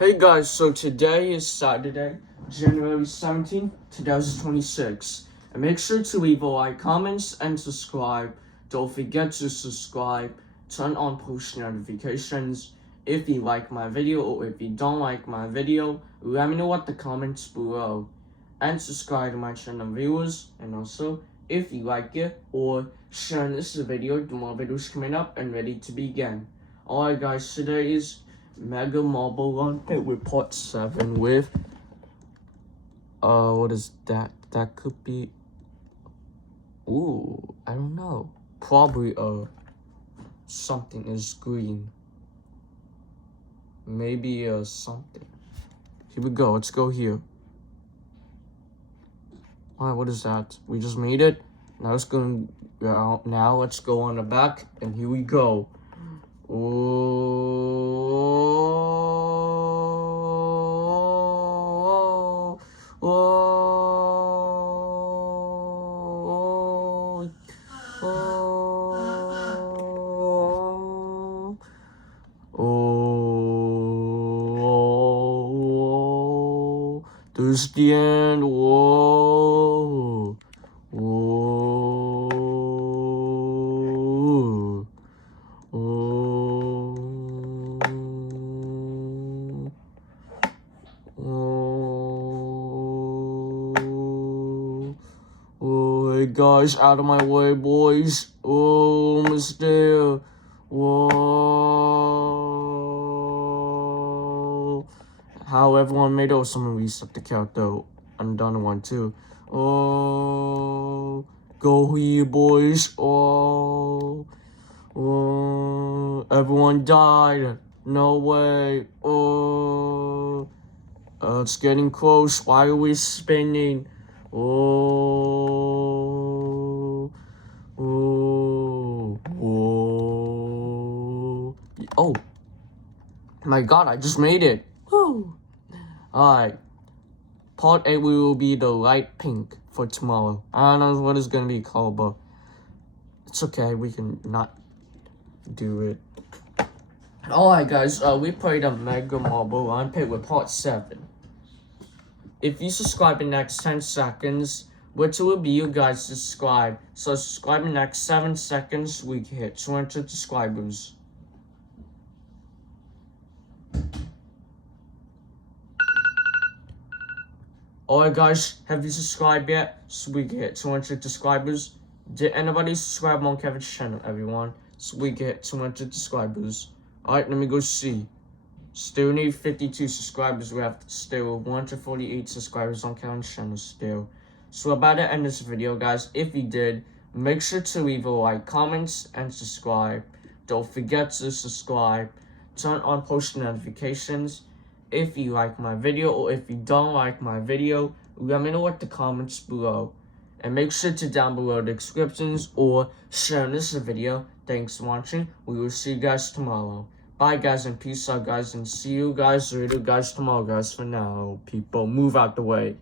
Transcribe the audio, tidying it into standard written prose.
Hey guys, so today is Saturday, January 17th, 2026. And make sure to leave a like, comments, and subscribe. Don't forget to subscribe, turn on post notifications. If you like my video or if you don't like my video, let me know at the comments below. And subscribe to my channel viewers. And also, if you like it or share this video, the more videos coming up and ready to begin. Alright guys, today is Mega Marble Run Pit with part 7 with what is that? That could be, ooh, I don't know. Probably something is green. Maybe something. Here we go, let's go here. Alright, what is that? We just made it. Now let's go on the back and here we go. There's the end. Whoa. Whoa. Whoa. Whoa. Oh, hey guys, out of my way, boys. Oh, almost there. Whoa. How everyone made it. Oh, someone reset the character. I'm done one too. Oh, go here, boys. Oh, oh, everyone died. No way. Oh, it's getting close. Why are we spinning? Oh, oh, oh. Oh, my God, I just made it. Woo. Alright, part 8 will be the light pink for tomorrow. I don't know what it's gonna be called, but it's okay, we can not do it. Alright guys, we played a Mega Marble Run Pit with part 7. If you subscribe in the next 10 seconds, which will be you guys subscribe. So subscribe in the next 7 seconds, we can hit 200 subscribers. Alright guys, have you subscribed yet? So we can hit 200 subscribers. Did anybody subscribe on Kevin's channel, everyone? So we can hit 200 subscribers. Alright, let me go see. Still need 52 subscribers. We have still 148 subscribers on Kevin's channel still. So we're about to end this video, guys. If you did, make sure to leave a like, comments, and subscribe. Don't forget to subscribe. Turn on post notifications. If you like my video or if you don't like my video, let me know at the comments below. And make sure to down below the descriptions or share this video. Thanks for watching. We will see you guys tomorrow. Bye guys and peace out guys and see you guys later guys tomorrow guys. For now, people, move out the way.